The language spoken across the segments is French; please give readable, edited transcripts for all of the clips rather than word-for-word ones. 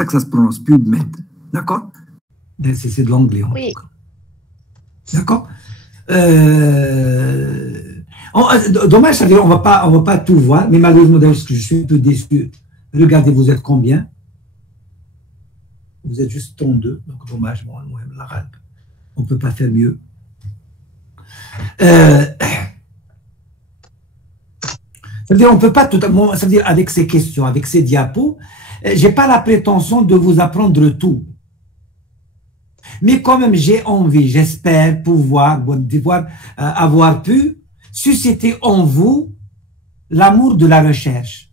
ça que ça se prononce, PubMed. D'accord? C'est de l'anglais. Oui. D'accord? Dommage, ça veut dire on va pas tout voir, mais malheureusement, parce que je suis un peu déçu. Regardez, vous êtes combien? Vous êtes juste 32, donc dommage, bon, on ne peut pas faire mieux. Ça veut dire on peut pas totalement, ça veut dire avec ces questions, avec ces diapos, j'ai pas la prétention de vous apprendre tout. Mais quand même, j'ai envie, j'espère pouvoir avoir pu susciter en vous l'amour de la recherche.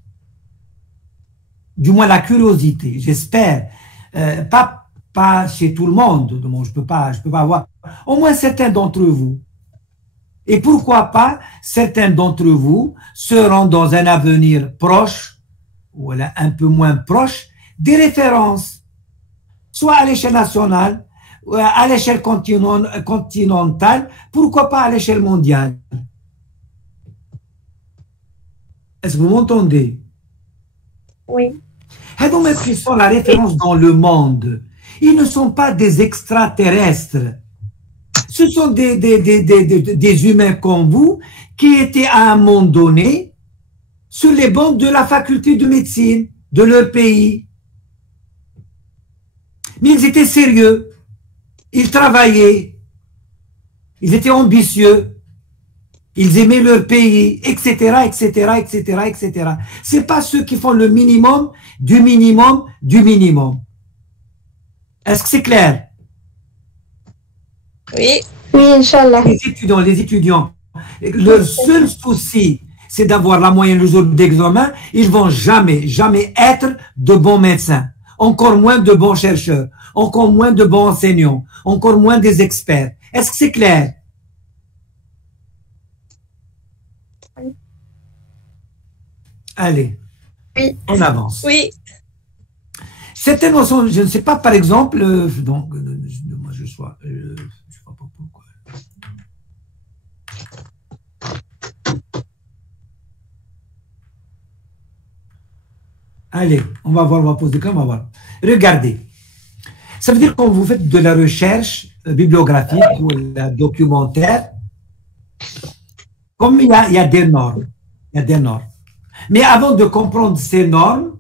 Du moins la curiosité, j'espère. Pas chez tout le monde, bon, je peux pas avoir, au moins certains d'entre vous. Et pourquoi pas, certains d'entre vous seront dans un avenir proche, ou un peu moins proche, des références, soit à l'échelle nationale, à l'échelle continentale, pourquoi pas à l'échelle mondiale. Est-ce que vous m'entendez? Oui. Et donc, ils sont la référence dans le monde. Ils ne sont pas des extraterrestres. Ce sont des humains comme vous qui étaient à un moment donné sur les bancs de la faculté de médecine de leur pays. Mais ils étaient sérieux. Ils travaillaient. Ils étaient ambitieux. Ils aimaient leur pays, etc., etc., etc., etc. C'est pas ceux qui font le minimum, du minimum, du minimum. Est-ce que c'est clair? Oui. Oui, Inch'Allah. Les étudiants, leur seul souci, c'est d'avoir la moyenne le jour d'examen. Ils vont jamais être de bons médecins. Encore moins de bons chercheurs. Encore moins de bons enseignants. Encore moins des experts. Est-ce que c'est clair? Allez, oui. On avance. Oui. Certaines notions, je ne sais pas, par exemple, donc, moi je sais pas pourquoi. Allez, on va voir, on va poser quand on va voir. Regardez, ça veut dire quand vous faites de la recherche bibliographique ou la documentaire, comme il y a des normes, il y a des normes. Mais avant de comprendre ces normes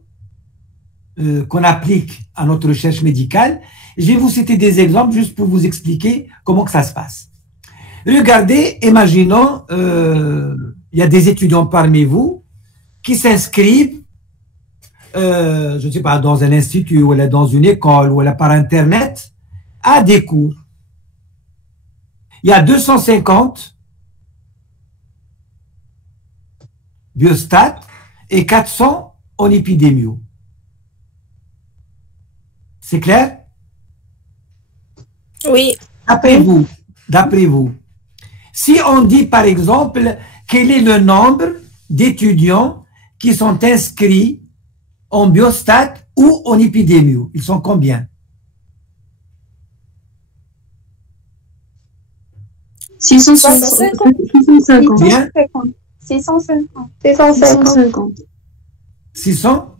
qu'on applique à notre recherche médicale, je vais vous citer des exemples juste pour vous expliquer comment que ça se passe. Regardez, imaginons, il y a des étudiants parmi vous qui s'inscrivent, je ne sais pas, dans un institut ou dans une école ou par Internet, à des cours. Il y a 250 biostats et 400 en épidémio. C'est clair? Oui. D'après vous, si on dit par exemple quel est le nombre d'étudiants qui sont inscrits en biostat ou en épidémio, ils sont combien? 650. 650. 650.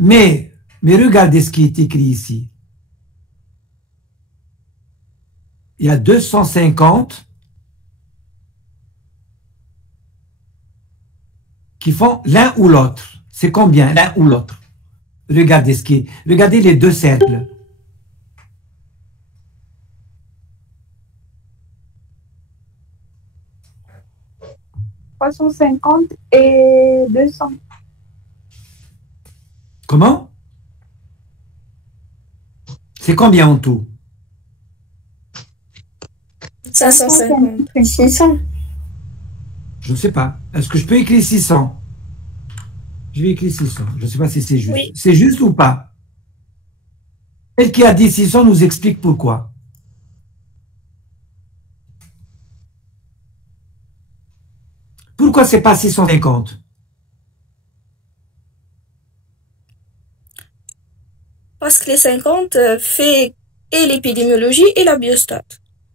Mais regardez ce qui est écrit ici. Il y a 250 qui font l'un ou l'autre. C'est combien, l'un ou l'autre? Regardez regardez les deux cercles. 350 et 200. Comment? C'est combien en tout? 550. 600. Je ne sais pas. Est-ce que je peux écrire 600? Je vais écrire 600. Je ne sais pas si c'est juste. Oui. C'est juste ou pas? Celle qui a dit 600 nous explique pourquoi. Pourquoi c'est pas 650? Parce que les 50 fait et l'épidémiologie et la biostat.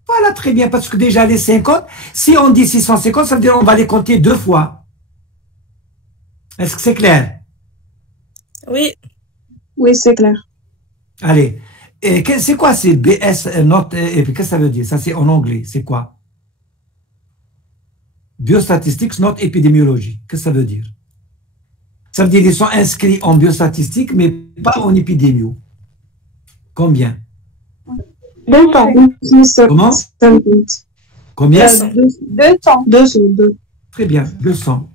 Voilà, très bien, parce que déjà les 50, si on dit 650, ça veut dire qu'on va les compter deux fois. Est-ce que c'est clair? Oui. Oui, c'est clair. Allez. Et c'est quoi ces BS notes et puis qu'est-ce que ça veut dire? Ça, c'est en anglais. C'est quoi? Biostatistics, notes épidémiologie. Qu'est-ce que ça veut dire? Ça veut dire qu'ils sont inscrits en biostatistique, mais pas en épidémio. Combien? 200. Comment? 50. Combien? 200. 200. Très bien, 200.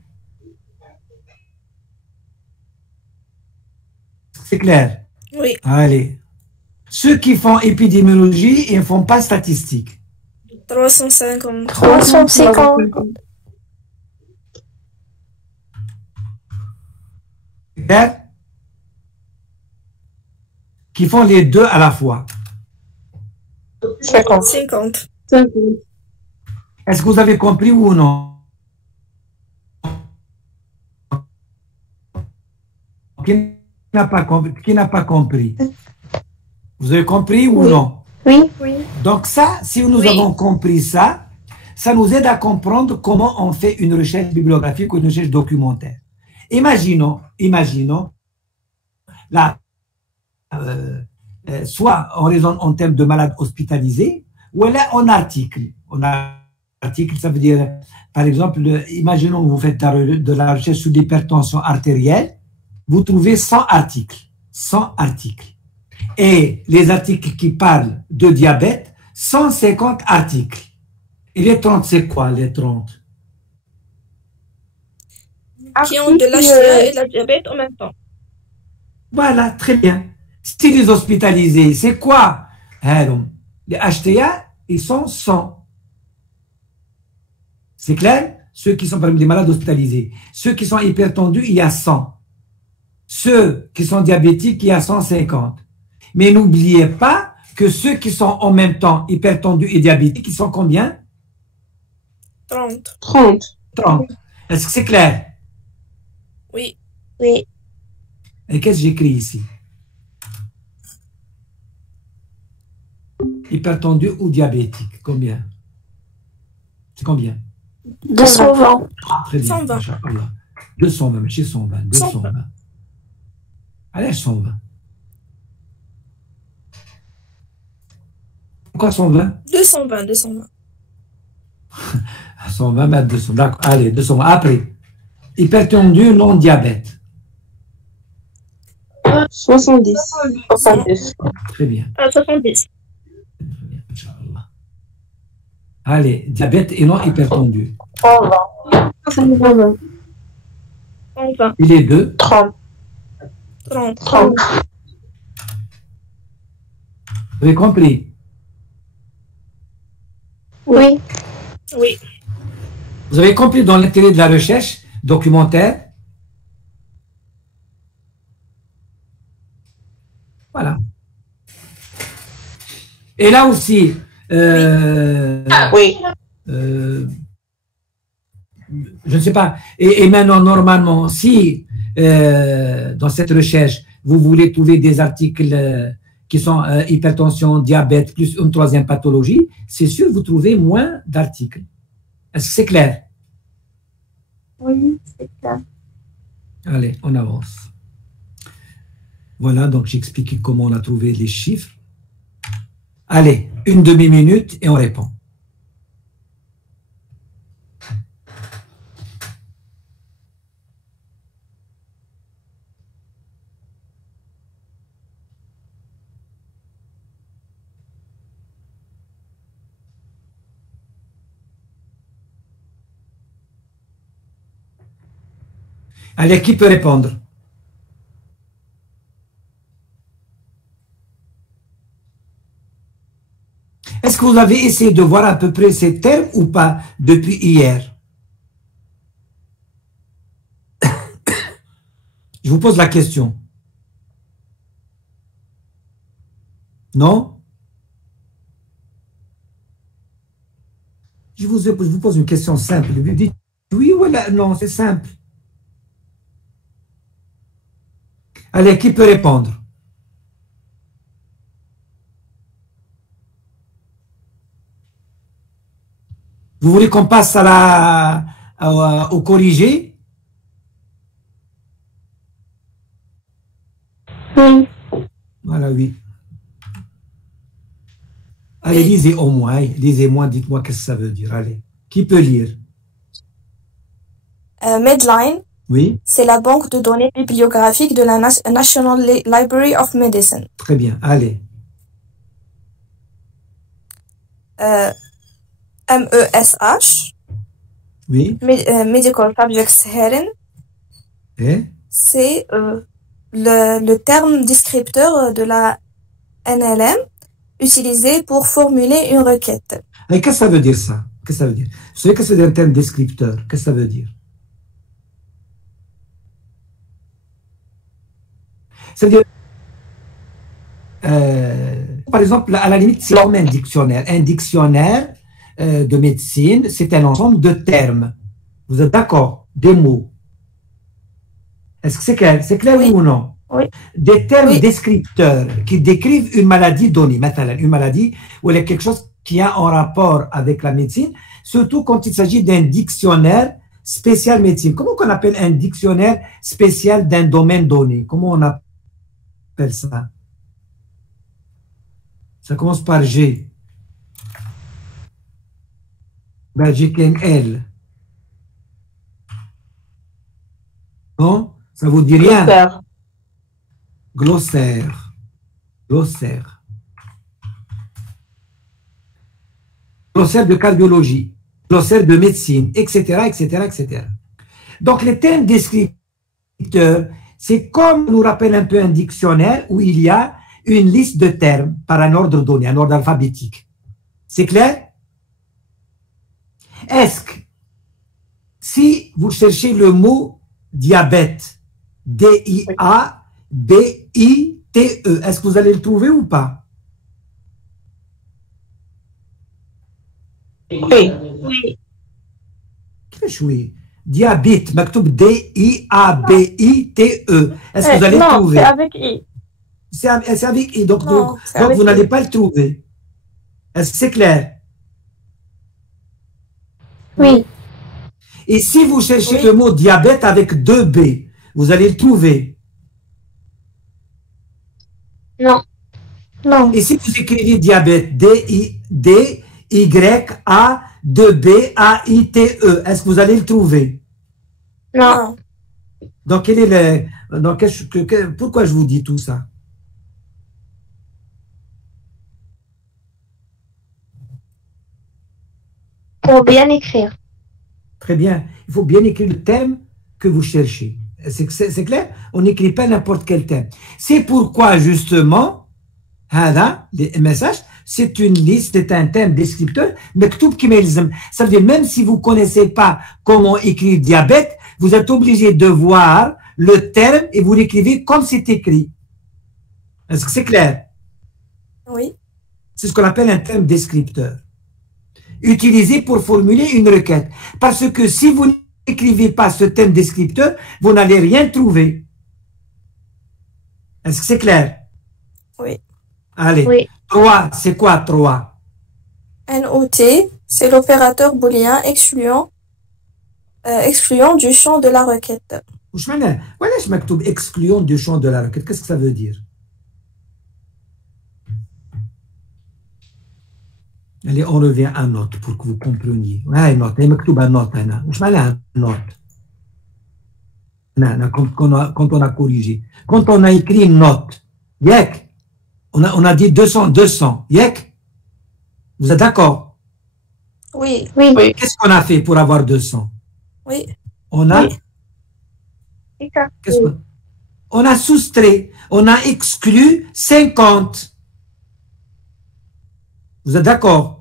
C'est clair? Oui. Allez. Ceux qui font épidémiologie, ils ne font pas statistique. 350. 350. C'est clair? Qui font les deux à la fois. 50. 50. 50. Est-ce que vous avez compris ou non? Qui n'a pas compris? Qui n'a pas compris? Vous avez compris ou non? Oui. Donc ça, si nous Oui. avons compris ça, ça nous aide à comprendre comment on fait une recherche bibliographique ou une recherche documentaire. Imaginons là, soit on raisonne en termes de malades hospitalisés, ou là en article. En article, ça veut dire, par exemple, imaginons que vous faites de la recherche sur l'hypertension artérielle, vous trouvez 100 articles. 100 articles. Et les articles qui parlent de diabète, 150 articles. Et les 30, c'est quoi, les 30? Qui ont de l'HTA et de la diabète en même temps. Voilà, très bien. Si les hospitalisés, c'est quoi? Les HTA, ils sont 100. C'est clair? Ceux qui sont parmi les malades hospitalisés. Ceux qui sont hypertendus, il y a 100. Ceux qui sont diabétiques, il y a 150. Mais n'oubliez pas que ceux qui sont en même temps hypertendus et diabétiques, ils sont combien? 30. 30. 30. Est-ce que c'est clair? Oui. Oui. Et qu'est-ce que j'écris ici? Hypertendu ou diabétique? Combien? C'est combien? 220. Très bien. 120. Inch'Allah. 220, mais chez 120. 220. Allez, 120. Pourquoi 120? 220. 220. 120 mètres 200. D'accord. Allez, 220. Après, hypertendu, non-diabète. 70. 70. Très bien. 70. Inch'Allah. Allez, diabète et non hypertendu. 120. 120. 120. Et les deux? 30. 30. 30. Vous avez compris? Oui. Oui. Vous avez compris dans l'intérêt de la recherche documentaire? Voilà. Et là aussi, Oui. je ne sais pas, et maintenant, normalement, si dans cette recherche, vous voulez trouver des articles qui sont hypertension, diabète, plus une troisième pathologie, c'est sûr, vous trouvez moins d'articles. Est-ce que c'est clair? Oui, c'est ça. Allez, on avance. Voilà, donc j'explique comment on a trouvé les chiffres. Allez, une demi-minute et on répond. Allez, qui peut répondre? Est-ce que vous avez essayé de voir à peu près ces termes ou pas depuis hier? Je vous pose la question. Non? Je vous pose une question simple. Vous dites oui ou non, c'est simple. Allez, qui peut répondre? Vous voulez qu'on passe au corrigé? Oui. Voilà, oui. Allez, lisez au moins. Lisez-moi, dites-moi qu'est-ce que ça veut dire. Allez. Qui peut lire? Medline, Oui. c'est la banque de données bibliographiques de la National Library of Medicine. Très bien. Allez. MESH, Oui. Medical Subjects Hearing, Et? c'est le terme descripteur de la NLM utilisé pour formuler une requête. Et qu'est-ce que ça veut dire, ça? Qu'est-ce que ça veut dire? Vous savez que c'est un terme descripteur. Qu'est-ce que ça veut dire? C'est-à-dire, par exemple, à la limite, c'est comme un dictionnaire. Un dictionnaire de médecine, c'est un ensemble de termes. Vous êtes d'accord? Des mots. Est-ce que c'est clair? C'est clair, oui ou non? Oui. Des termes Oui. descripteurs qui décrivent une maladie donnée. Maintenant, une maladie où il y a quelque chose qui a un rapport avec la médecine, surtout quand il s'agit d'un dictionnaire spécial médecine. Comment on appelle un dictionnaire spécial d'un domaine donné? Comment on appelle ça? Ça commence par G. Ben, G qu'un L. Non? Ça vous dit rien? Glossaire. Glossaire. Glossaire de cardiologie. Glossaire de médecine, etc., etc., etc. Donc, les termes descripteurs, c'est comme nous rappelle un peu un dictionnaire où il y a une liste de termes par un ordre donné, un ordre alphabétique. C'est clair? Est-ce que si vous cherchez le mot diabète, D-I-A-B-I-T-E, est-ce que vous allez le trouver ou pas? Oui. Qu'est-ce que diabète, maktoub D-I-A-B-I-T-E. Est-ce que vous allez le trouver? Non, c'est avec I. C'est avec I, donc Non, vous n'allez pas le trouver. Est-ce que c'est clair? Oui. Et si vous cherchez le mot diabète avec 2 B, vous allez le trouver. Non. Non. Et si vous écrivez diabète, D-Y-A-2-B-A-I-T-E, est-ce que vous allez le trouver? Non. Donc, quel est pourquoi je vous dis tout ça? Pour bien écrire. Très bien. Il faut bien écrire le thème que vous cherchez. C'est clair? On n'écrit pas n'importe quel thème. C'est pourquoi, justement, les messages, c'est une liste, c'est un thème descripteur, mais tout qui m'élise. Ça veut dire, même si vous ne connaissez pas comment écrire diabète, vous êtes obligé de voir le terme et vous l'écrivez comme c'est écrit. Est-ce que c'est clair? Oui. C'est ce qu'on appelle un terme descripteur. Utilisé pour formuler une requête. Parce que si vous n'écrivez pas ce terme descripteur, vous n'allez rien trouver. Est-ce que c'est clair? Oui. Allez. Oui. 3, c'est quoi 3? NOT, c'est l'opérateur booléen excluant du champ de la requête. Voilà, je m'actoube excluant du champ de la requête. Qu'est-ce que ça veut dire? Allez, on revient à note pour que vous compreniez. Ouais, note. Il m'actoube à note. Je m'allais à note. Quand on a corrigé. Quand on a écrit une note, yek, on a dit 200, yek. Vous êtes d'accord? Oui. Oui. Qu'est-ce qu'on a fait pour avoir 200? Oui. On a... Oui. On a soustrait, on a exclu 50. Vous êtes d'accord?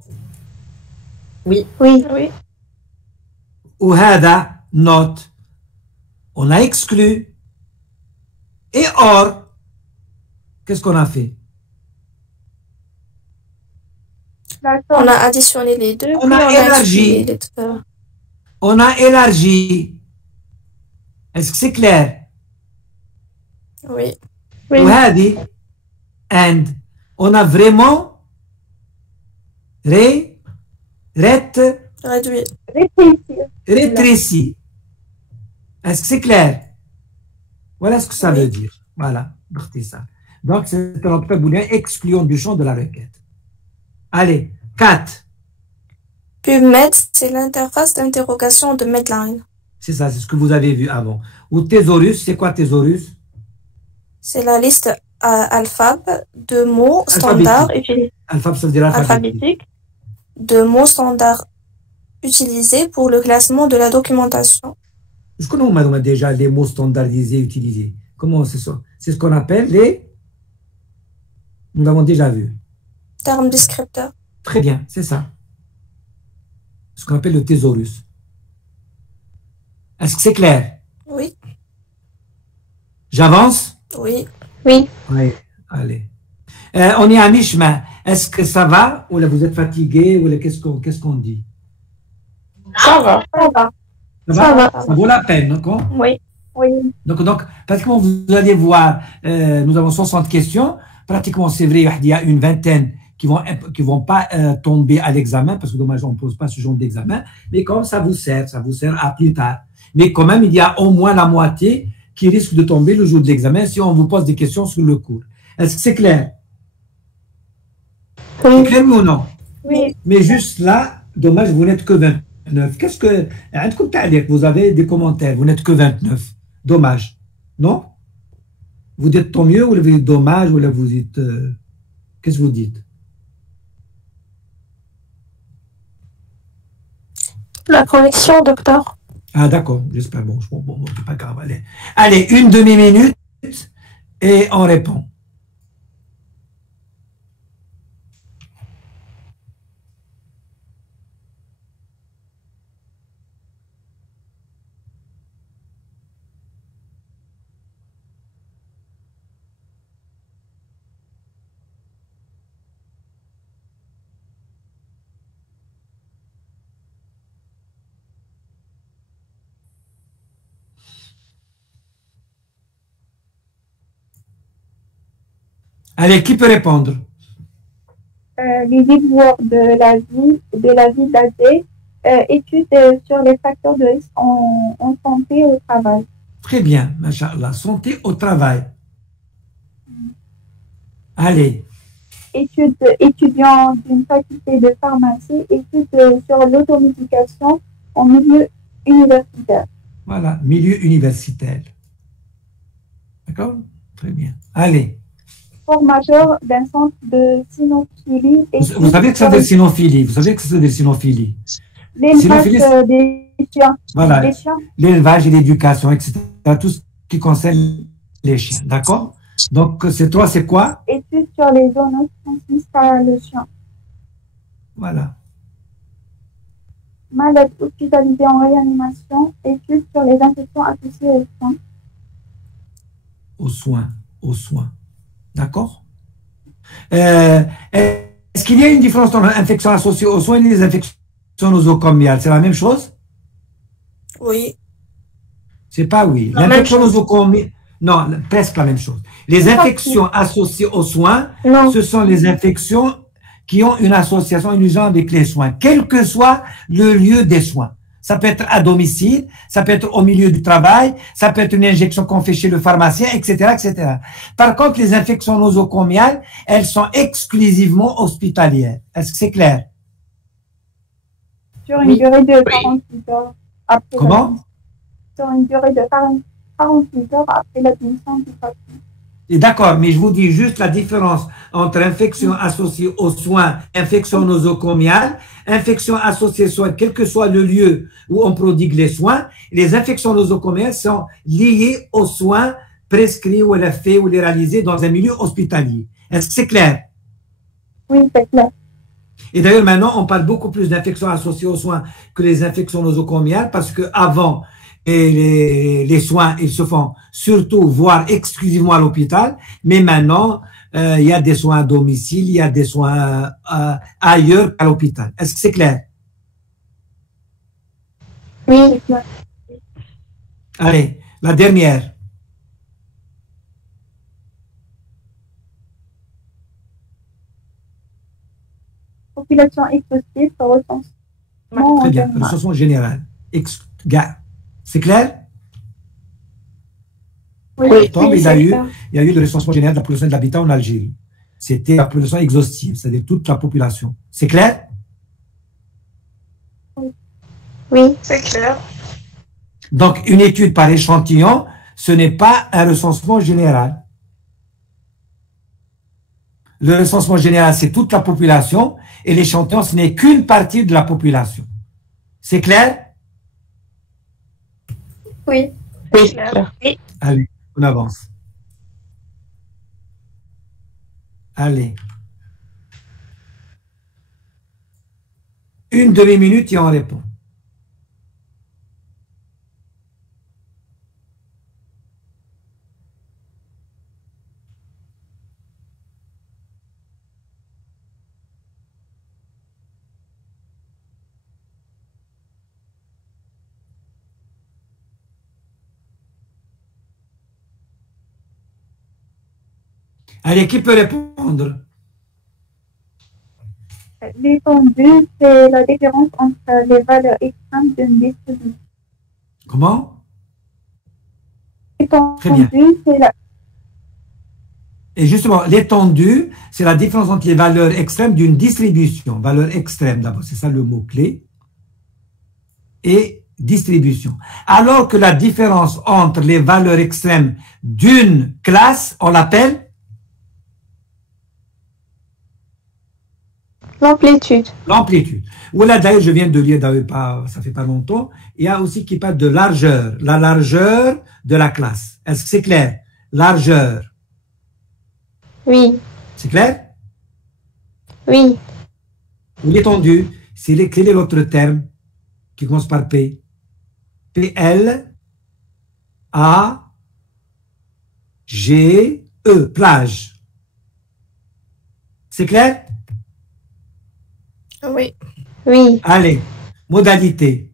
Oui. Ou hada, note. On a exclu. Et or, qu'est-ce qu'on a fait? On a additionné les deux. On a élargi. On a élargi. Est-ce que c'est clair? Oui. Ou hadi, and. On a vraiment Réduit. rétréci. Est-ce que c'est clair? Voilà ce que ça veut dire. Voilà, ça. Donc, c'est un opérateur booléen excluant du champ de la requête. Allez, 4. PubMed, c'est l'interface d'interrogation de Medline. C'est ça, c'est ce que vous avez vu avant. Ou Thésaurus, c'est quoi Thésaurus? C'est la liste alphab de mots standards alphabétique de mots standards utilisés pour le classement de la documentation. Est-ce qu'on a déjà les mots standardisés utilisés? Comment c'est ça? C'est ce qu'on appelle les... Nous l'avons déjà vu. Termes descripteurs. Très bien, c'est ça. Ce qu'on appelle le thésaurus. Est-ce que c'est clair? Oui. J'avance? Oui. Oui. Oui, allez. On est à mi-chemin. Est-ce que ça va? Ou là vous êtes fatigué? Ou là qu'est-ce qu'on dit? Ça va. Ça va. Ça va? Ça vaut la peine, d'accord? Oui. Oui. Donc, pratiquement, vous allez voir, nous avons 60 questions. Pratiquement, c'est vrai, il y a une vingtaine qui vont pas tomber à l'examen, parce que dommage, on ne pose pas ce genre d'examen. Mais comme ça vous sert à plus tard. Mais quand même, il y a au moins la moitié qui risque de tomber le jour de l'examen si on vous pose des questions sur le cours. Est-ce que c'est clair? Oui. C'est clair ou non? Oui. Mais juste là, dommage, vous n'êtes que 29. Qu'est-ce que... Vous avez des commentaires, vous n'êtes que 29. Dommage. Non? Vous dites tant mieux ou vous dites dommage ou là vous dites... Qu'est-ce que vous dites? La connexion, docteur. Ah d'accord, j'espère. Bon, c'est pas grave. Allez, une demi-minute et on répond. Allez, qui peut répondre? Les devoirs de la vie d'AD, études sur les facteurs de risque en santé au travail. Très bien, machallah. Santé au travail. Allez. Étudiants d'une faculté de pharmacie, études sur l'automédication en milieu universitaire. Voilà, milieu universitaire. D'accord? Très bien. Allez. Formateur d'un centre de cynophilie. Vous savez que ça veut dire cynophilie. Vous savez que ça veut dire cynophilie. L'élevage des chiens. Voilà. L'élevage et l'éducation, etc. Tout ce qui concerne les chiens. D'accord? Donc, c'est toi, c'est quoi? Études sur les zoonoses transmises par le chien. Voilà. Malade hospitalisé en réanimation. Études sur les infections associées aux soins. Aux soins. Aux soins. D'accord? Est-ce qu'il y a une différence entre l'infection associée aux soins et les infections nosocomiales? C'est la même chose? Oui. C'est pas oui. L'infection nosocomiale, non, presque la même chose. Les infections associées aux soins, ce sont les infections qui ont une association, une liaison avec les soins, quel que soit le lieu des soins. Ça peut être à domicile, ça peut être au milieu du travail, ça peut être une injection qu'on fait chez le pharmacien, etc., etc. Par contre, les infections nosocomiales, elles sont exclusivement hospitalières. Est-ce que c'est clair? Sur une durée de 48 heures après. Comment? Sur une durée de 48 heures après l'admission du patient. D'accord, mais je vous dis juste la différence entre infection associée aux soins, infection nosocomiale, infection associée aux soins, quel que soit le lieu où on prodigue les soins. Les infections nosocomiales sont liées aux soins prescrits ou les faits ou les réalisés dans un milieu hospitalier. Est-ce que c'est clair? Oui, c'est clair. Et d'ailleurs, maintenant, on parle beaucoup plus d'infections associées aux soins que les infections nosocomiales parce que avant, les soins, ils se font surtout, voire exclusivement à l'hôpital, mais maintenant, il y a des soins à domicile, il y a des soins ailleurs qu'à l'hôpital. Est-ce que c'est clair? Oui, c'est clair. Allez, la dernière. Population exhaustive, recensement. Très bien, recensement général. C'est clair? Oui, Octobre, oui, il c'est y clair. a eu le recensement général de la population de l'habitat en Algérie. C'était la population exhaustive, c'est-à-dire toute la population. C'est clair? Oui, c'est clair. Donc, une étude par échantillon, ce n'est pas un recensement général. Le recensement général, c'est toute la population, et l'échantillon, ce n'est qu'une partie de la population. C'est clair? Oui, Oui, c'est clair. Oui. Allez, on avance. Allez. Une demi-minute et on répond. Allez, qui peut répondre? L'étendue, c'est la différence entre les valeurs extrêmes d'une distribution. Comment? Très bien. L'étendue, c'est la... Et justement, l'étendue, c'est la différence entre les valeurs extrêmes d'une distribution. Valeur extrême, d'abord, c'est ça le mot-clé. Et distribution. Alors que la différence entre les valeurs extrêmes d'une classe, on l'appelle L'amplitude. l'amplitude. Ou là, d'ailleurs, je viens de lire, ça fait pas longtemps, il y a aussi qui parle de largeur, la largeur de la classe. Est-ce que c'est clair? Largeur. Oui, C'est clair? oui. Ou l'étendue, quel est l'autre terme qui commence par P? PL, A, G, E, plage. C'est clair? Oui. Oui, Allez, modalité.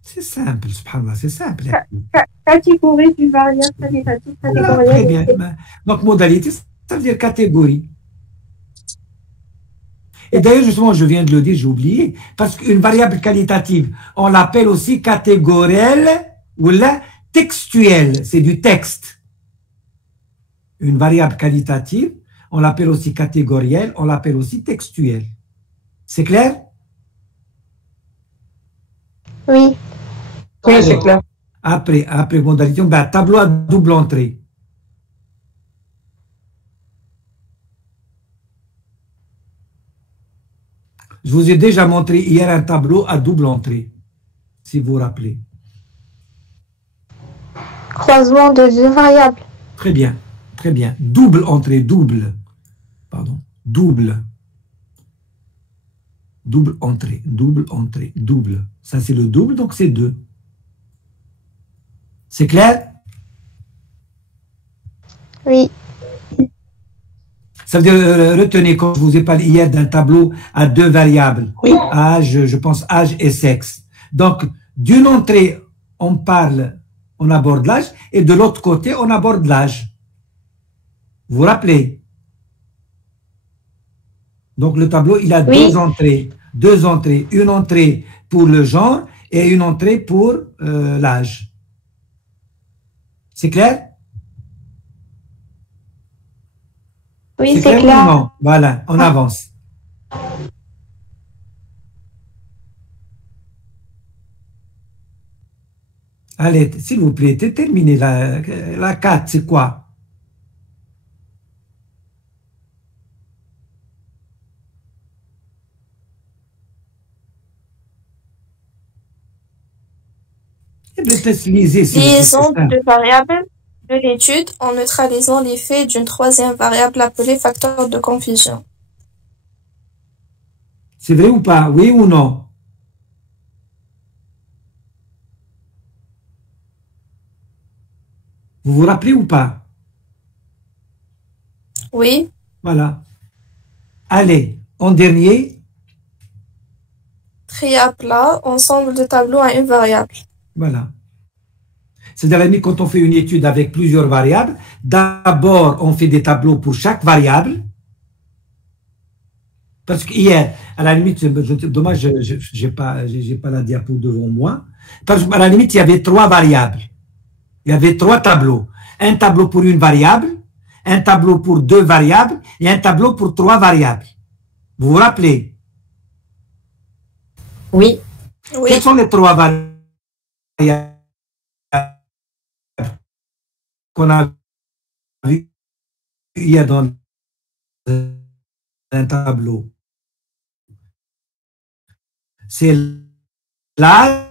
C'est simple, subhanallah, c'est simple. Catégorie d'une variable qualitative Voilà, très catégorielle. bien. Donc, modalité, ça veut dire catégorie. Et d'ailleurs, justement, je viens de le dire, j'ai oublié, parce qu'une variable qualitative, on l'appelle aussi catégorielle ou la textuelle, c'est du texte. Une variable qualitative, on l'appelle aussi catégorielle, on l'appelle aussi textuelle. C'est clair? oui. Oui, c'est clair. Après modalité, ben, tableau à double entrée. Je vous ai déjà montré hier un tableau à double entrée, si vous vous rappelez. Croisement de deux variables. Très bien, très bien. Double entrée, double. Pardon, double. Double entrée, double entrée, double. Ça, c'est le double, donc c'est 2. C'est clair? Oui, Ça veut dire, retenez, quand je vous ai parlé hier d'un tableau à 2 variables, Oui. âge, je pense âge et sexe. Donc, d'une entrée, on aborde l'âge, et de l'autre côté, on aborde l'âge. Vous vous rappelez? Donc, le tableau, il a Oui. 2 entrées. 2 entrées. Une entrée pour le genre et une entrée pour l'âge. C'est clair? oui, C'est c'est ou clair. non? Voilà, on avance. Allez, s'il vous plaît, terminez la 4, c'est quoi? Eh bien, lisez, s'il vous plaît, Liaison c'est simple. de variables de l'étude en neutralisant l'effet d'une troisième variable appelée facteur de confusion. C'est vrai ou pas? Oui ou non? Vous vous rappelez ou pas? Oui, Voilà. Allez, en dernier, tri à plat, ensemble de tableaux à une variable. voilà. C'est-à-dire, quand on fait une étude avec plusieurs variables, d'abord, on fait des tableaux pour chaque variable. Parce qu'hier, à la limite, dommage, je n'ai pas la diapo devant moi. Parce qu'à la limite, il y avait 3 variables. Il y avait 3 tableaux. Un tableau pour une variable, un tableau pour 2 variables et un tableau pour 3 variables. Vous vous rappelez? Oui. Oui. Quelles sont les 3 variables qu'on a vues hier dans un tableau? C'est l'âge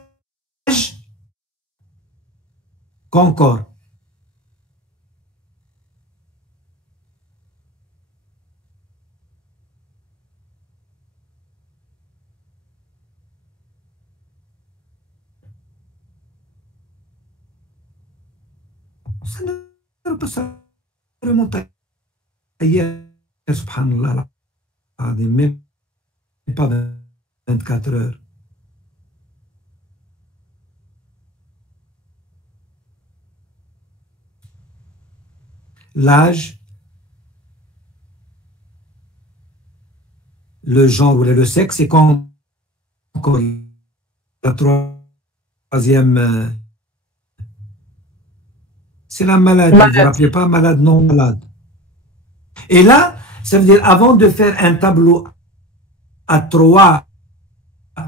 qu'encore. Ça ne peut pas remonter hier, subhanallah, même pas 24 heures. L'âge, le genre ou le sexe, c'est quand encore la troisième, c'est la maladie. Vous ne vous rappelez pas, malade, non malade. Et là, ça veut dire, avant de faire un tableau à 3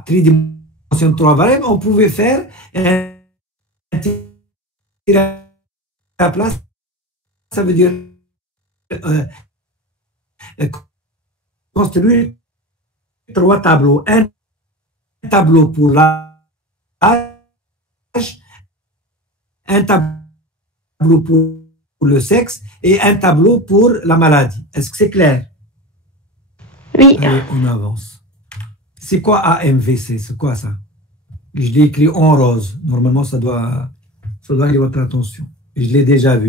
tridimensions, 3 variables, on pouvait faire un tirage à place. Ça veut dire construire 3 tableaux. Un tableau pour l'âge, un tableau pour le sexe et un tableau pour la maladie. Est-ce que c'est clair? Oui. Allez, on avance. C'est quoi AMVC? C'est quoi ça? Je l'ai écrit en rose. Normalement, ça doit aller à votre attention. Je l'ai déjà vu.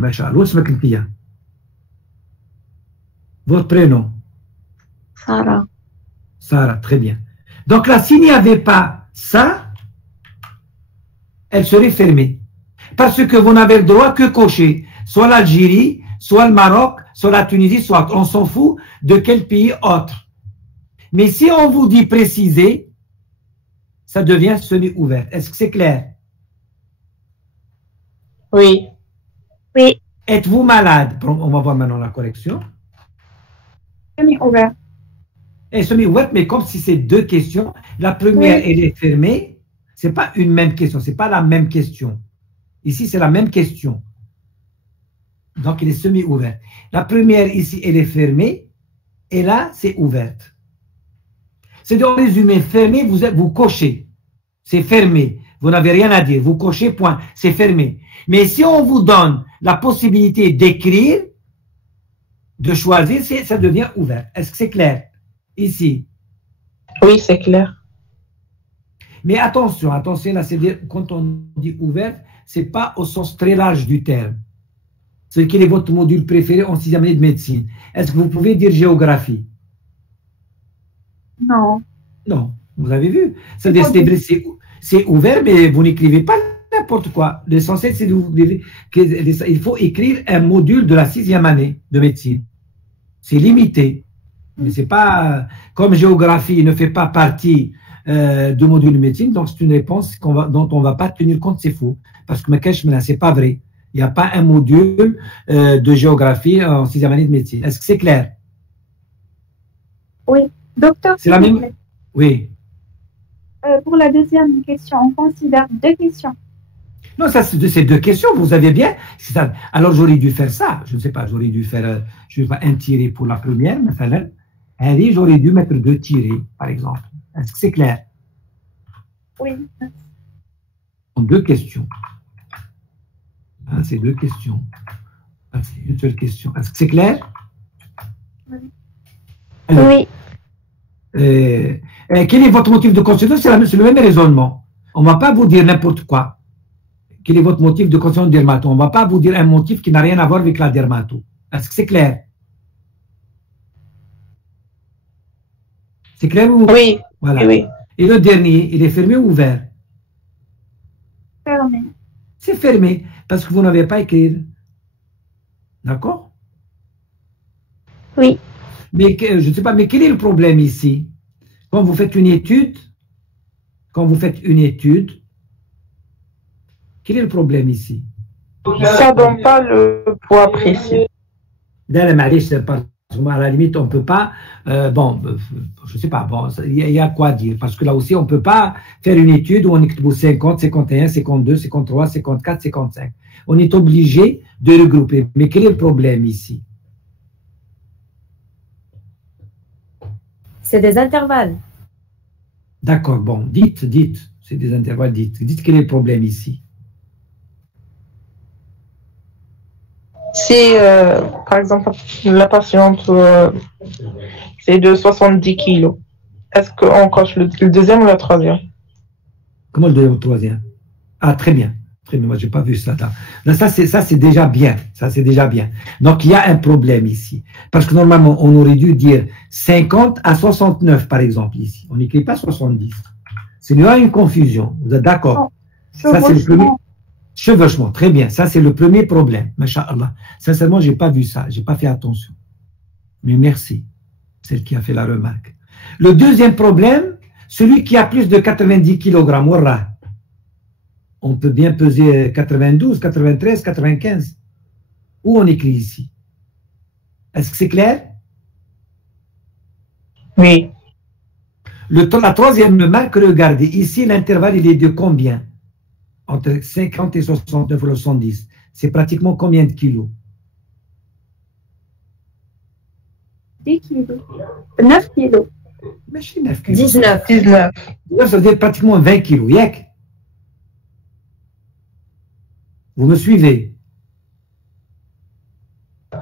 Machal, où est-ce que tu es? Votre prénom? Sarah. Sarah, très bien. Donc là, s'il n'y avait pas ça, elle serait fermée. Parce que vous n'avez le droit que cocher soit l'Algérie, soit le Maroc, soit la Tunisie, soit on s'en fout de quel pays autre. Mais si on vous dit préciser, ça devient semi-ouvert. Est-ce que c'est clair? Oui. Oui. Êtes-vous malade? On va voir maintenant la correction. Semi-ouvert. Et semi-ouverte, mais comme si c'est deux questions. La première, Oui. elle est fermée. Ce n'est pas une même question. Ce n'est pas la même question. Ici, c'est la même question. Donc, elle est semi-ouverte. La première, ici, elle est fermée. Et là, c'est ouverte. C'est en résumé, fermé, vous cochez. C'est fermé. Vous n'avez rien à dire. Vous cochez, point. C'est fermé. Mais si on vous donne la possibilité d'écrire, de choisir, ça devient ouvert. Est-ce que c'est clair? Ici. Oui, c'est clair. Mais attention, là, c'est-à-dire, quand on dit ouvert, ce n'est pas au sens très large du terme. C'est quel est votre module préféré en 6e année de médecine? Est-ce que vous pouvez dire géographie? Non. Non, vous avez vu. C'est-à-dire, c'est ouvert, mais vous n'écrivez pas n'importe quoi. L'essentiel, c'est qu'il faut écrire un module de la 6e année de médecine. C'est limité. Mais c'est pas, comme géographie ne fait pas partie du module de médecine, donc c'est une réponse dont on ne va pas tenir compte, c'est faux. Parce que c'est pas vrai. Il n'y a pas un module de géographie en 6e année de médecine. Est-ce que c'est clair? Oui. Docteur, c'est la même. Oui. Pour la deuxième question, on considère deux questions. Non, ça, c'est deux questions, vous avez bien. Ça. Alors, j'aurais dû faire ça. Je ne sais pas, j'aurais dû faire je sais pas, un tiré pour la première, mais j'aurais dû mettre deux tirés, par exemple. Est-ce que c'est clair? Oui. Deux questions. Hein, c'est deux questions. Ah, c'est une seule question. Est-ce que c'est clair? Oui. Alors, Oui. quel est votre motif de consultation? C'est le même raisonnement. On ne va pas vous dire n'importe quoi. Quel est votre motif de consultation de dermato? On ne va pas vous dire un motif qui n'a rien à voir avec la dermato. Est-ce que c'est clair? C'est clair ou? Oui. Voilà. Oui. Et le dernier, il est fermé ou ouvert? Fermé. C'est fermé parce que vous n'avez pas écrit. D'accord? Oui. Mais je ne sais pas, mais quel est le problème ici? Quand vous faites une étude, quel est le problème ici? Ça ne donne pas le poids précis. À la limite, on ne peut pas, je ne sais pas, il y a quoi dire, parce que là aussi, on ne peut pas faire une étude où on est 50, 51, 52, 53, 54, 55. On est obligé de regrouper. Mais quel est le problème ici? C'est des intervalles. D'accord, bon, dites, c'est des intervalles, dites quel est le problème ici? Si, par exemple, la patiente, c'est de 70 kilos, est-ce qu'on coche le deuxième ou le troisième? Comment le deuxième ou le troisième? Ah, très bien. Très bien, moi, je n'ai pas vu ça. Là, ça, c'est déjà bien. Ça, c'est déjà bien. Donc, il y a un problème ici. Parce que normalement, on aurait dû dire 50 à 69, par exemple, ici. On n'écrit pas 70. Il y a une confusion. Vous êtes d'accord? Ça, c'est le premier. Chevauchement, très bien. Ça, c'est le premier problème. Masha'Allah. Sincèrement, je n'ai pas vu ça. Je n'ai pas fait attention. Mais merci, celle qui a fait la remarque. Le deuxième problème, celui qui a plus de 90 kg, on peut bien peser 92, 93, 95. Où on écrit ici? Est-ce que c'est clair? Oui. La troisième remarque, regardez, ici, l'intervalle, il est de combien? Entre 50 et 69 ou 70. C'est pratiquement combien de kilos? 10 kilos. 9 kilos. Mais je suis 9 kilos. 19. 19. Ça veut dire pratiquement 20 kilos. Yak. Vous me suivez?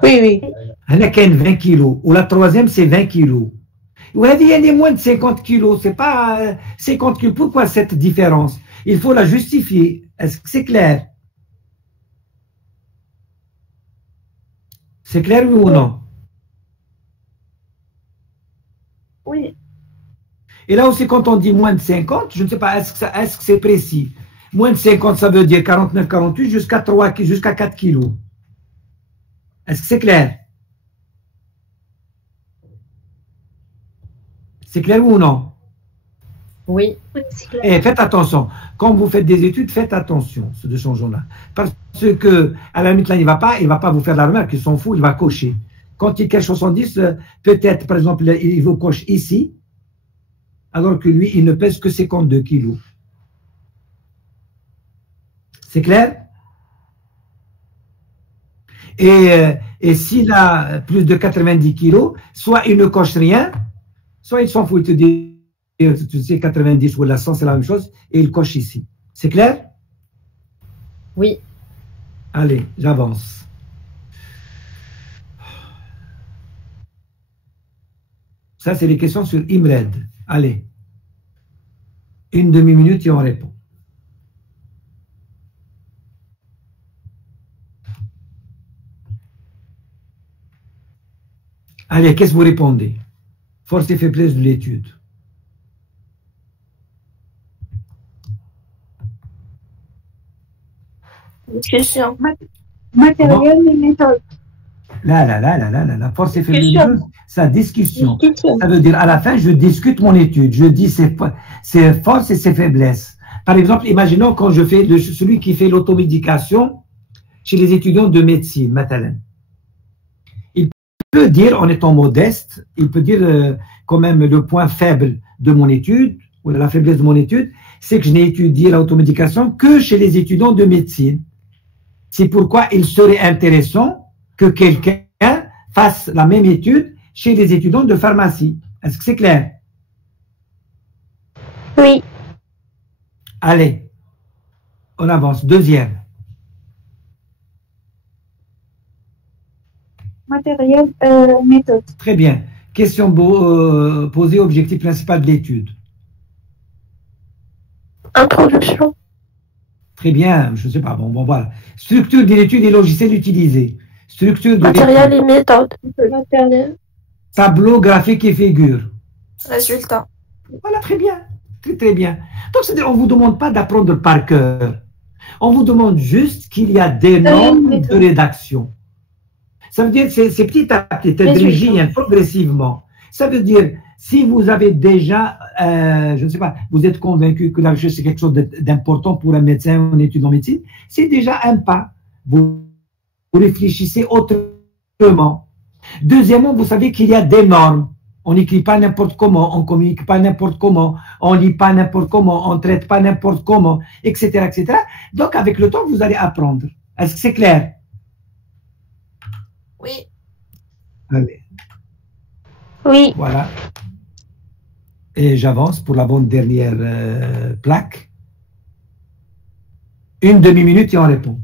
Oui, oui. Il y a 20 kilos. Ou la troisième, c'est 20 kilos. Ou il y a moins de 50 kilos. C'est pas 50 kilos. Pourquoi cette différence? Il faut la justifier. Est-ce que c'est clair? C'est clair, oui ou non? Oui. Et là aussi, quand on dit moins de 50, je ne sais pas, est-ce que c'est précis? Moins de 50, ça veut dire 49, 48 jusqu'à 4 kilos. Est-ce que c'est clair? C'est clair ou non? Oui. C'est clair. Et faites attention. Quand vous faites des études, faites attention, ce de changeons-là. Parce que, à la limite, là, il ne va pas vous faire la remarque, il s'en fout, il va cocher. Quand il cache 70, peut-être, par exemple, il vous coche ici, alors que lui, il ne pèse que 52 kilos. C'est clair? Et s'il a plus de 90 kilos, soit il ne coche rien, soit il s'en fout, il te dit, tu sais, 90 ou la 100, c'est la même chose, et il coche ici. C'est clair? Oui. Allez, j'avance. Ça, c'est les questions sur Imred. Allez. Une demi-minute et on répond. Allez, qu'est-ce que vous répondez? Force et faiblesse de l'étude. Question. Matériel et méthode. La force et faiblesse de l'étude, c'est discussion. Discussion. Ça veut dire, à la fin, je discute mon étude. Je dis ses forces et ses faiblesses. Par exemple, imaginons quand je fais celui qui fait l'automédication chez les étudiants de médecine, Matalan. Il peut dire, en étant modeste, il peut dire quand même le point faible de mon étude, ou la faiblesse de mon étude, c'est que je n'ai étudié l'automédication que chez les étudiants de médecine. C'est pourquoi il serait intéressant que quelqu'un fasse la même étude chez les étudiants de pharmacie. Est-ce que c'est clair? Oui. Allez, on avance. Deuxième. Matériel, méthode. Très bien. Question posée, objectif principal de l'étude. Introduction. Très bien, je ne sais pas. Bon, voilà. Structure de l'étude et logiciels utilisés. Structure de Matériel l'étude. et méthode. Matériel. Tableau, graphique et figure. Résultat. Voilà, très bien. Très, très bien. Donc, c'est-à-dire, on ne vous demande pas d'apprendre par cœur. On vous demande juste qu'il y a des normes de rédaction. Ça veut dire, c'est petit à petit, tadrijien, progressivement. Ça veut dire, si vous avez déjà, je ne sais pas, vous êtes convaincu que la recherche c'est quelque chose d'important pour un médecin, un étudiant en médecine, c'est déjà un pas. Vous réfléchissez autrement. Deuxièmement, vous savez qu'il y a des normes. On n'écrit pas n'importe comment, on ne communique pas n'importe comment, on ne lit pas n'importe comment, on ne traite pas n'importe comment, etc., etc. Donc, avec le temps, vous allez apprendre. Est-ce que c'est clair? Oui. Allez. Oui. Voilà. Et j'avance pour la bonne dernière plaque. Une demi-minute et on répond.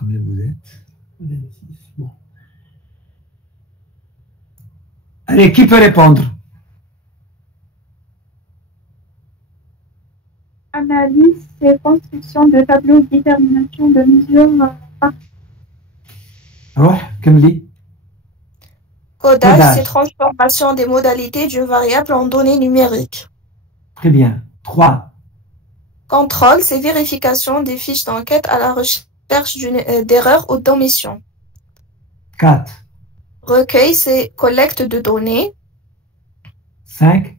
Combien vous êtes? 26. Bon. Allez, qui peut répondre? Analyse et construction de tableaux de détermination de mesures. Kamli. Codage, c'est transformation des modalités d'une variable en données numériques. Très bien. 3. Contrôle, c'est vérification des fiches d'enquête à la recherche d'erreurs ou d'omissions. 4. Recueil, c'est collecte de données. 5.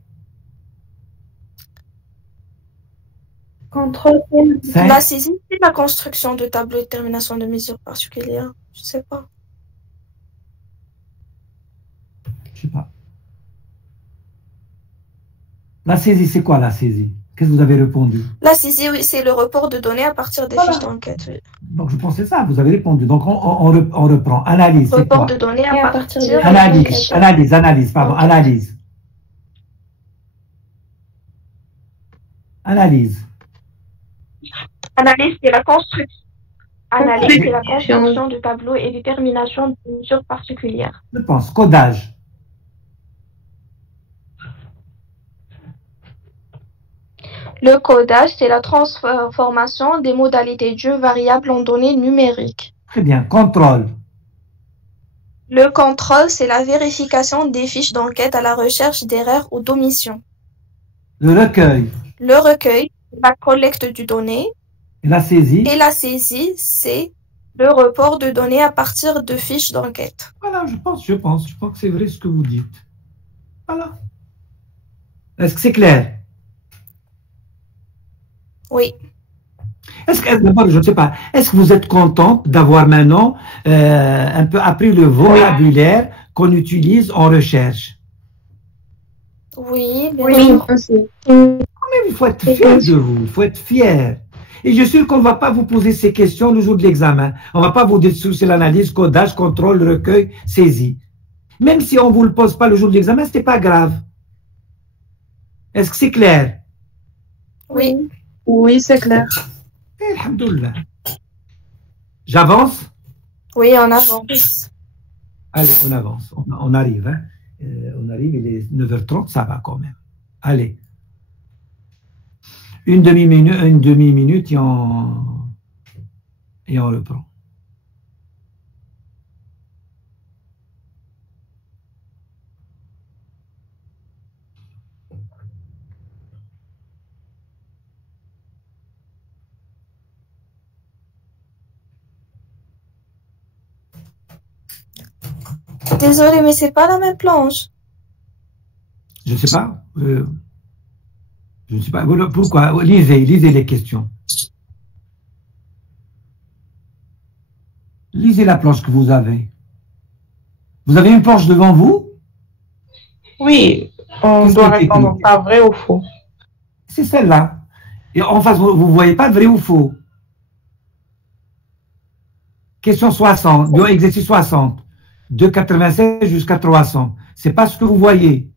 Contrôle. 5. La saisie, c'est la construction de tableaux de détermination de mesures particulières. Je sais pas. Je sais pas. La saisie, c'est quoi la saisie? Qu'est-ce que vous avez répondu? La saisie, oui, c'est le report de données à partir des fiches d'enquête. Oui. Donc, je pensais ça, vous avez répondu. Donc, on reprend. Analyse, c'est Report quoi? de données à partir des Analyse, pardon, analyse. Analyse. Analyse, c'est la construction. Analyse, c'est la construction de tableaux et détermination de mesures particulières. Je pense. Codage. Le codage, c'est la transformation des modalités d'une variable en données numériques. Très bien. Contrôle. Le contrôle, c'est la vérification des fiches d'enquête à la recherche d'erreurs ou d'omissions. Le recueil. Le recueil, la collecte du données. Et la saisie. Et la saisie, c'est le report de données à partir de fiches d'enquête. Voilà, je pense que c'est vrai ce que vous dites. Voilà. Est-ce que c'est clair? Oui. Est-ce que, d'abord, je ne sais pas, est-ce que vous êtes contente d'avoir maintenant un peu appris le vocabulaire qu'on utilise en recherche? Oui, bien Oui, sûr. aussi. Quand même, il faut être fier de vous, il faut être fier. Et je suis sûr qu'on ne va pas vous poser ces questions le jour de l'examen. On ne va pas vous dire sur l'analyse, codage, contrôle, recueil, saisie. Même si on ne vous le pose pas le jour de l'examen, ce n'est pas grave. Est-ce que c'est clair? Oui. Oui, c'est clair. Alhamdoulilah. J'avance? Oui, on avance. Allez, on avance. On arrive. Hein. On arrive, il est 9h30, ça va quand même. Allez. Une demi-minute et on reprend. Désolée, mais c'est pas la même planche. Je ne sais pas. Je ne sais pas. Pourquoi? Lisez les questions. Lisez la planche que vous avez. Vous avez une planche devant vous? Oui, on Qu'est-ce doit qui est écrit? répondre par vrai ou faux. C'est celle-là. Et en face, vous ne voyez pas vrai ou faux. Question 60, exercice 60. De 96 jusqu'à 300. Ce n'est pas ce que vous voyez.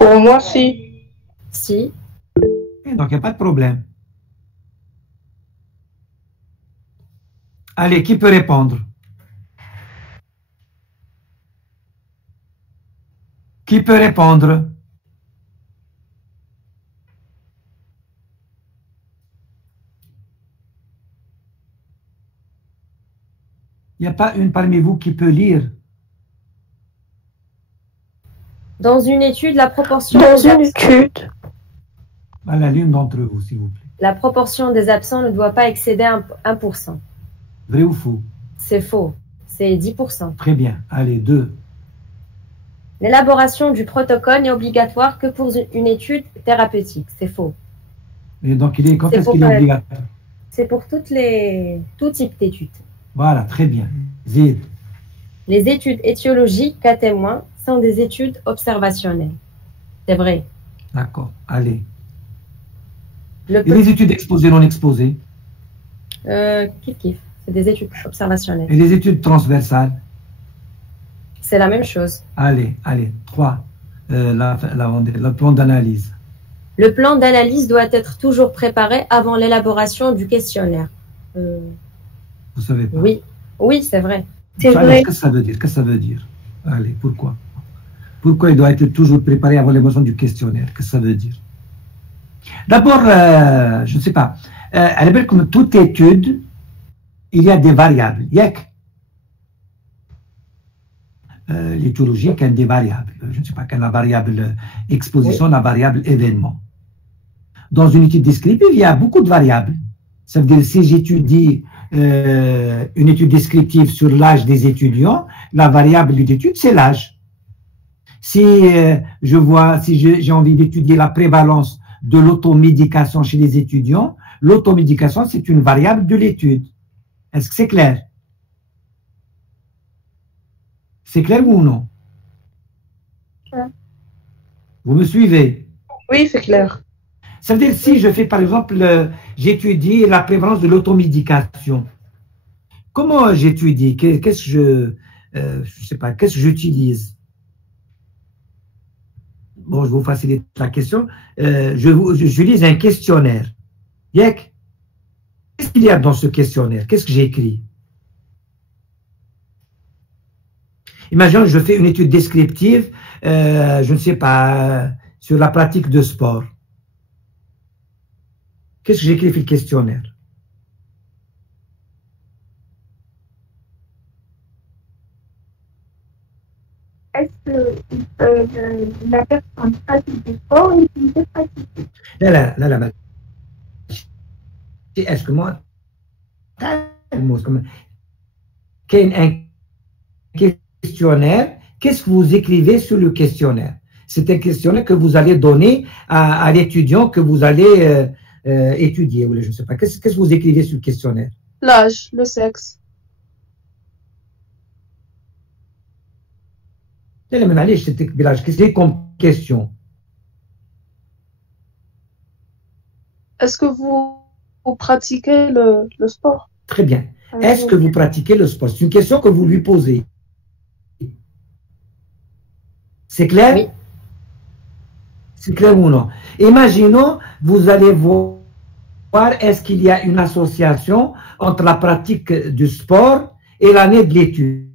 Pour moi, si. Si. Et donc, il n'y a pas de problème. Allez, qui peut répondre? Qui peut répondre? Il n'y a pas une parmi vous qui peut lire? Dans une étude, la proportion Voilà, l'une d'entre vous, s'il vous plaît. La proportion des absents ne doit pas excéder 1%. Vrai ou faux? C'est faux. C'est 10%. Très bien. Allez, 2. L'élaboration du protocole n'est obligatoire que pour une étude thérapeutique. C'est faux. Et donc, quand C'est est-ce pour qu'il est que- obligatoire? C'est pour tout type d'études. Voilà, très bien. Zid. Les études étiologiques à témoins sont des études observationnelles. C'est vrai. D'accord. Allez. Le Et les études exposées, non exposées? kiff. C'est des études observationnelles. Et les études transversales? C'est la même chose. Allez. 3. Le plan d'analyse. Le plan d'analyse doit être toujours préparé avant l'élaboration du questionnaire. Vous savez pas. Oui, c'est vrai. C'est Alors, vrai. qu'est-ce que ça veut dire? Allez, pourquoi? Pourquoi il doit être toujours préparé avant l'émotion du questionnaire? Qu'est-ce que ça veut dire? D'abord, je ne sais pas. À l'époque, comme toute étude, il y a des variables. L'étiologie, il y a des variables. Je ne sais pas, quelle la variable exposition, la variable événement. Dans une étude descriptive, il y a beaucoup de variables. Ça veut dire, si j'étudie une étude descriptive sur l'âge des étudiants, la variable d'étude, c'est l'âge. Si j'ai envie d'étudier la prévalence de l'automédication chez les étudiants, l'automédication, c'est une variable de l'étude. Est-ce que c'est clair? C'est clair ou non? Vous me suivez? Oui, c'est clair. Ça veut dire, si je fais, par exemple, j'étudie la prévalence de l'automédication, comment j'étudie? Qu'est-ce que je sais pas, qu'est-ce que j'utilise? Bon, je vous facilite la question. J'utilise un questionnaire. Qu'est-ce qu'il y a dans ce questionnaire? Qu'est-ce que j'écris? Imaginons que je fais une étude descriptive, je ne sais pas, sur la pratique de sport. Qu'est-ce que j'écris dans le questionnaire? Est-ce que la personne pratique du sport et qui peut pratiquer? لا est-ce que moi qu'il y a un questionnaire, qu'est-ce que vous écrivez sur le questionnaire? C'est un questionnaire que vous allez donner à l'étudiant que vous allez étudier, ou je ne sais pas. Qu'est-ce que vous écrivez sur le questionnaire? L'âge, le sexe. Qu'est-ce que c'est comme question? Est-ce que vous pratiquez le sport? Très bien. Est-ce que vous pratiquez le sport? C'est une question que vous lui posez. C'est clair? Oui. C'est clair ou non? Imaginons, vous allez voir, est-ce qu'il y a une association entre la pratique du sport et l'année de l'étude?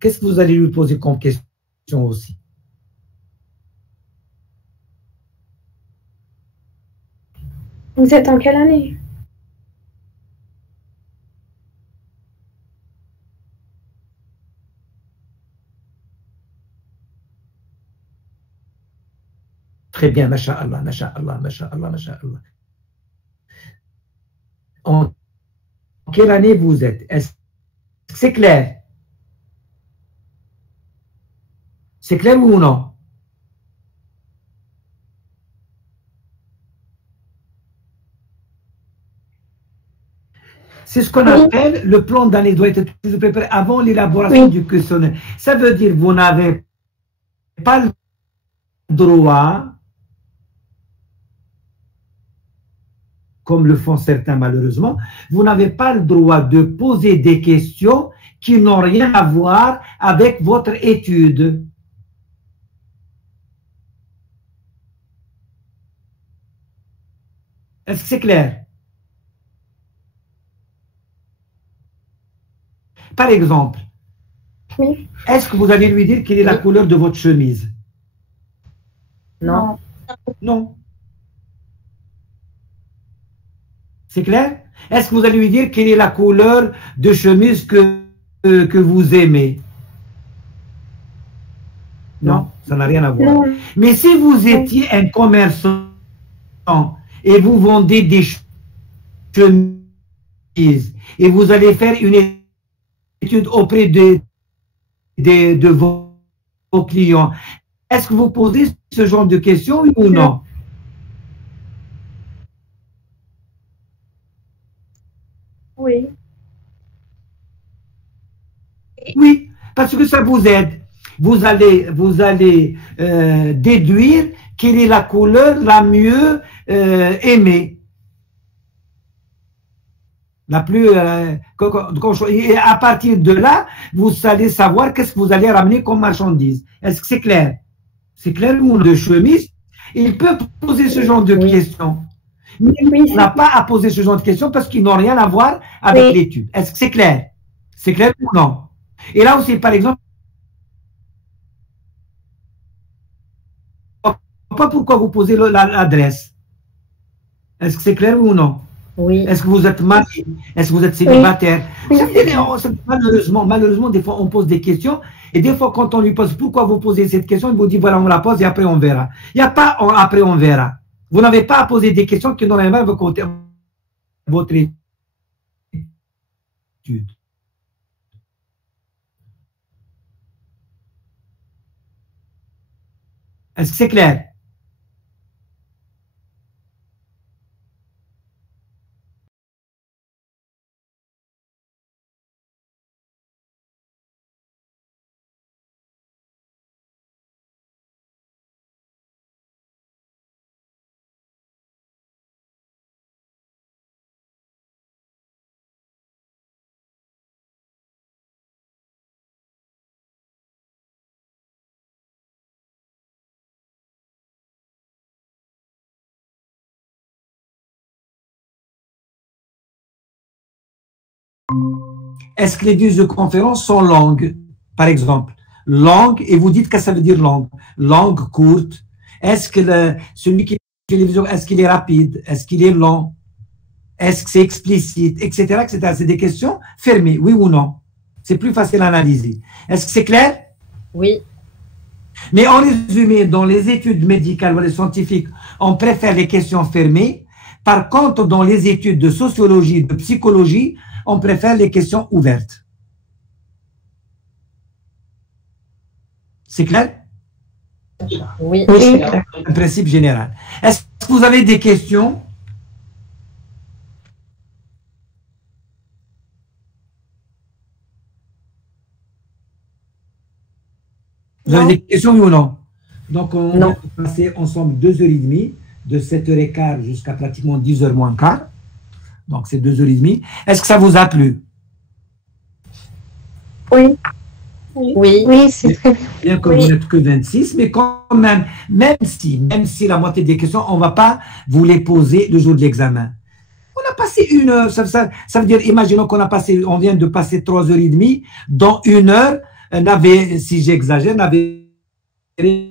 Qu'est-ce que vous allez lui poser comme question aussi? Vous êtes en quelle année? Très bien, masha'Allah, masha'Allah, masha'Allah, masha'Allah. En quelle année vous êtes? Est-ce que c'est clair? C'est clair ou non? C'est ce qu'on appelle le plan d'année doit être toujours préparé avant l'élaboration du questionnaire. Ça veut dire que vous n'avez pas le droit, comme le font certains malheureusement, vous n'avez pas le droit de poser des questions qui n'ont rien à voir avec votre étude. Est-ce que c'est clair? Par exemple, Oui. est-ce que vous allez lui dire quelle est la couleur de votre chemise? Non. Non. C'est clair? Est-ce que vous allez lui dire quelle est la couleur de chemise que vous aimez? Non, ça n'a rien à voir. Non. Mais si vous étiez un commerçant et vous vendez des chemises et vous allez faire une étude auprès de vos clients, est-ce que vous posez ce genre de questions ou non? Oui. Oui, parce que ça vous aide. Vous allez déduire quelle est la couleur la mieux aimée. La plus, et à partir de là, vous allez savoir qu'est-ce que vous allez ramener comme marchandise. Est-ce que c'est clair? C'est clair ou non? De chemise, il peut poser ce genre de questions. Mais il n'a pas à poser ce genre de questions parce qu'ils n'ont rien à voir avec l'étude. Est-ce que c'est clair? C'est clair ou non? Et là aussi, par exemple, pas pourquoi vous posez l'adresse. Est-ce que c'est clair ou non? Oui. Est-ce que vous êtes marié? Est-ce que vous êtes célibataire? Malheureusement, des fois, on pose des questions et des fois, quand on lui pose pourquoi vous posez cette question, il vous dit voilà, on la pose et après on verra. Il n'y a pas après on verra. Vous n'avez pas à poser des questions qui n'ont rien à voir avec votre étude. Est-ce que c'est clair? Est-ce que les visioconférences sont longues, par exemple? longue, et vous dites que ça veut dire longue. Longue, courte. Est-ce que celui qui est télévision, est-ce qu'il est rapide? Est-ce qu'il est lent? Est-ce que c'est explicite? Etc. etc. C'est des questions fermées, oui ou non? C'est plus facile à analyser. Est-ce que c'est clair? Oui. Mais en résumé, dans les études médicales ou les scientifiques, on préfère les questions fermées. Par contre, dans les études de sociologie, de psychologie, on préfère les questions ouvertes. C'est clair? Oui. Oui. Un principe général. Est-ce que vous avez des questions? Vous avez des questions, oui ou non? Donc, on va passer ensemble 2h30, de 7h15 jusqu'à pratiquement 10h moins quart. Donc, c'est 2h30. Est-ce que ça vous a plu? Oui. Oui. Oui, c'est très bien. Bien que vous n'êtes que 26, mais quand même, même si la moitié des questions, on ne va pas vous les poser le jour de l'examen. On a passé 1 heure, ça veut dire, imaginons on vient de passer 3h30, dans 1 heure, si j'exagère, n'avait rien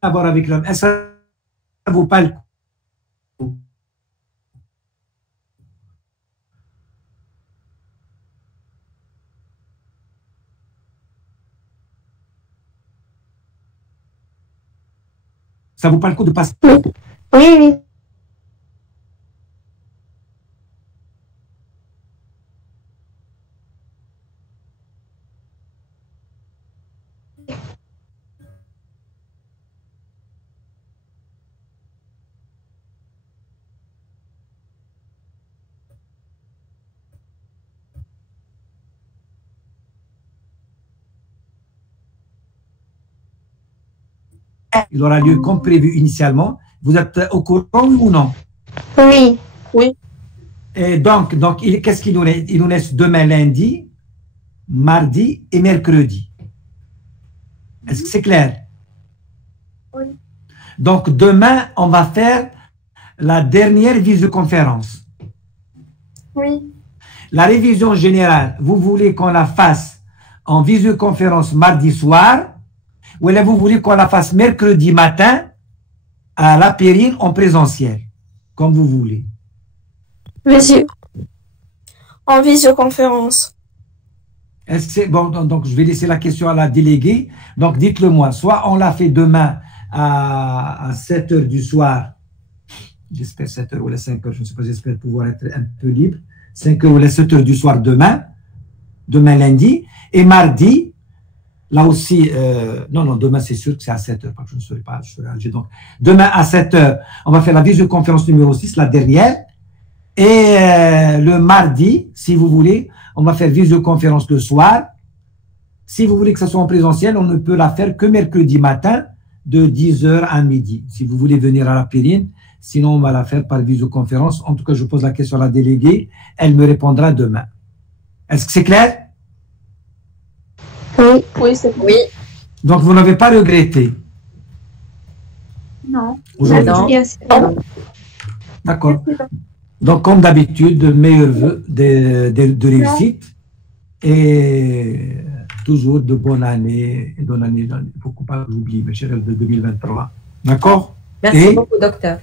à voir avec l'homme. Est-ce que ça vaut pas le coup? Ça vaut pas le coup de passer? Oui, oui. Il aura lieu comme prévu initialement. Vous êtes au courant ou non? Oui. Oui. Et donc qu'est-ce qu'il nous laisse? Il nous laisse demain lundi, mardi et mercredi. Est-ce que c'est clair? Oui. Donc, demain, on va faire la dernière visioconférence. Oui. La révision générale, vous voulez qu'on la fasse en visioconférence mardi soir, ou là, vous voulez qu'on la fasse mercredi matin à la Périne en présentiel, comme vous voulez. En visioconférence. Est-ce que c'est bon? Donc, je vais laisser la question à la déléguée. Donc, dites-le moi. Soit on la fait demain à 7 h du soir. J'espère 7 h ou 5 h. Je ne sais pas, j'espère pouvoir être un peu libre. 5 h ou 7 h du soir demain lundi. Et mardi, là aussi, non, demain c'est sûr que c'est à 7 h, parce que je ne serai pas, je serai âgé. Donc, demain à 7 h, on va faire la visioconférence numéro 6, la dernière. Et le mardi, si vous voulez, on va faire visioconférence le soir. Si vous voulez que ça soit en présentiel, on ne peut la faire que mercredi matin de 10 h à midi. Si vous voulez venir à la Périne, sinon on va la faire par visioconférence. En tout cas, je pose la question à la déléguée. Elle me répondra demain. Est-ce que c'est clair? Oui. Oui, c'est bon. Oui. Donc, vous n'avez pas regretté? Non. Aujourd'hui. Non. D'accord. Donc, comme d'habitude, meilleurs vœux de réussite et toujours de bonne année. Il ne faut pas l'oublier, mes chers, de 2023. D'accord? Merci beaucoup, docteur.